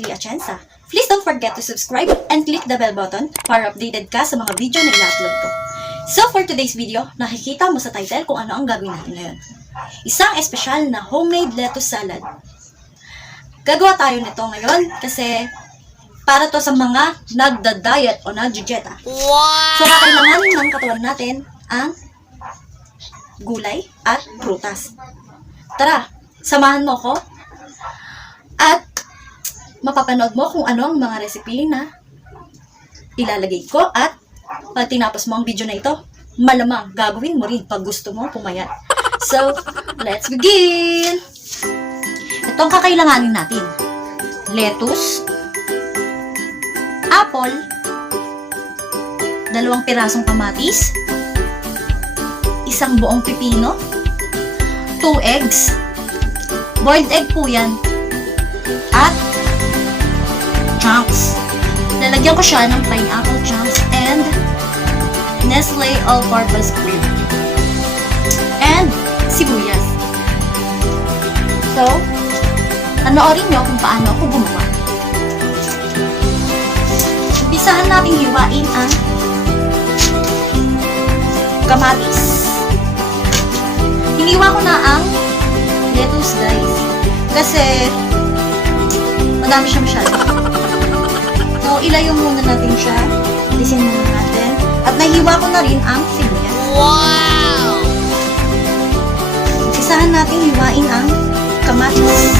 Ashley Atienza. Please don't forget to subscribe and click the bell button para updated ka sa mga video na i-upload ko. So for today's video, nakikita mo sa title kung ano ang gagawin natin ngayon. Isang espesyal na homemade lettuce salad. Gagawa tayo nito ngayon kasi para to sa mga nagda-diet o nagda-dieta. Wow! So kakailanganin ng katawan natin ang gulay at prutas. Tara, samahan mo ko at mapapanood mo kung ano ang mga recipe na ilalagay ko at pag tinapos mo ang video na ito, malamang gagawin mo rin pag gusto mo pumayat. So, let's begin! Ito ang kakailanganin natin. Lettuce, apple, 2 pirasong kamatis, 1 buong pipino, 2 eggs, boiled egg po yan, at chunks. Lalagyan ko siya ng pineapple chunks and Nestle all-purpose cream. And sibuyas. So, panoorin nyo kung paano ako gumawa. Umpisahan natin hiwain ang kamatis. Hiniwa ko na ang lettuce, guys. Kasi madami siya masyado. So, ilayo muna natin siya. Alisin muna natin. At nahiwa ko na rin ang sibuyas. Wow! Umpisahan natin hiwain ang kamatis.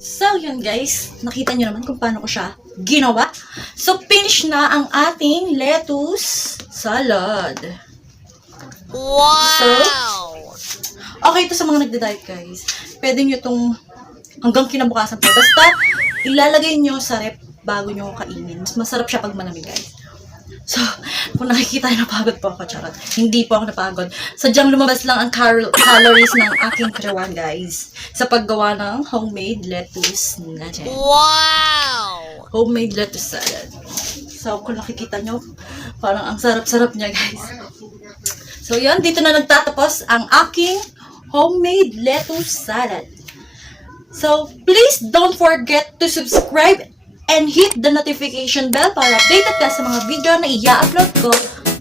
So, yun guys. Nakita nyo naman kung paano ko siya ginawa. So, finish na ang ating lettuce salad. Wow! So, okay ito sa mga nagda-diet guys. Pwede nyo itong hanggang kinabukasan pa. Basta, ilalagay nyo sa rep bago nyo kainin. Mas masarap siya pag malamig guys. So, kung nakikita nyo, napagod po ako, charot. Hindi po ako napagod. Sadyang lumabas lang ang calories ng aking katawan, guys. Sa paggawa ng homemade lettuce natin. Wow! Homemade lettuce salad. So, kung nakikita nyo, parang ang sarap-sarap niya, guys. So, yun. Dito na nagtatapos ang aking homemade lettuce salad. So, please don't forget to subscribe and hit the notification bell para updated ka sa mga video na i-upload ko.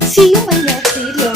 See you in my next video.